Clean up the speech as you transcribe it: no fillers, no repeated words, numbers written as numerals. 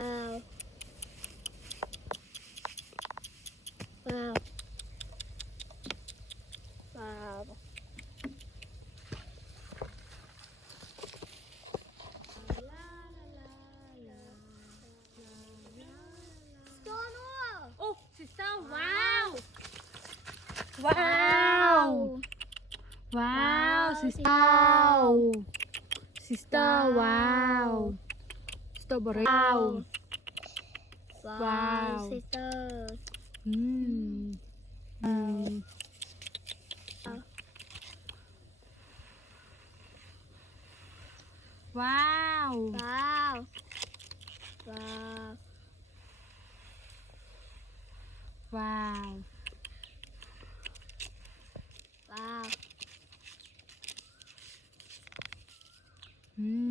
Wow. Wow. Wow. Stono! Oh, sister, wow! Wow. Wow, sister. Sister, wow. Strawberry. Wow. Wow. Wow. Sister. Mm. Mm. Wow. Wow. Wow. Wow. Wow. Mm.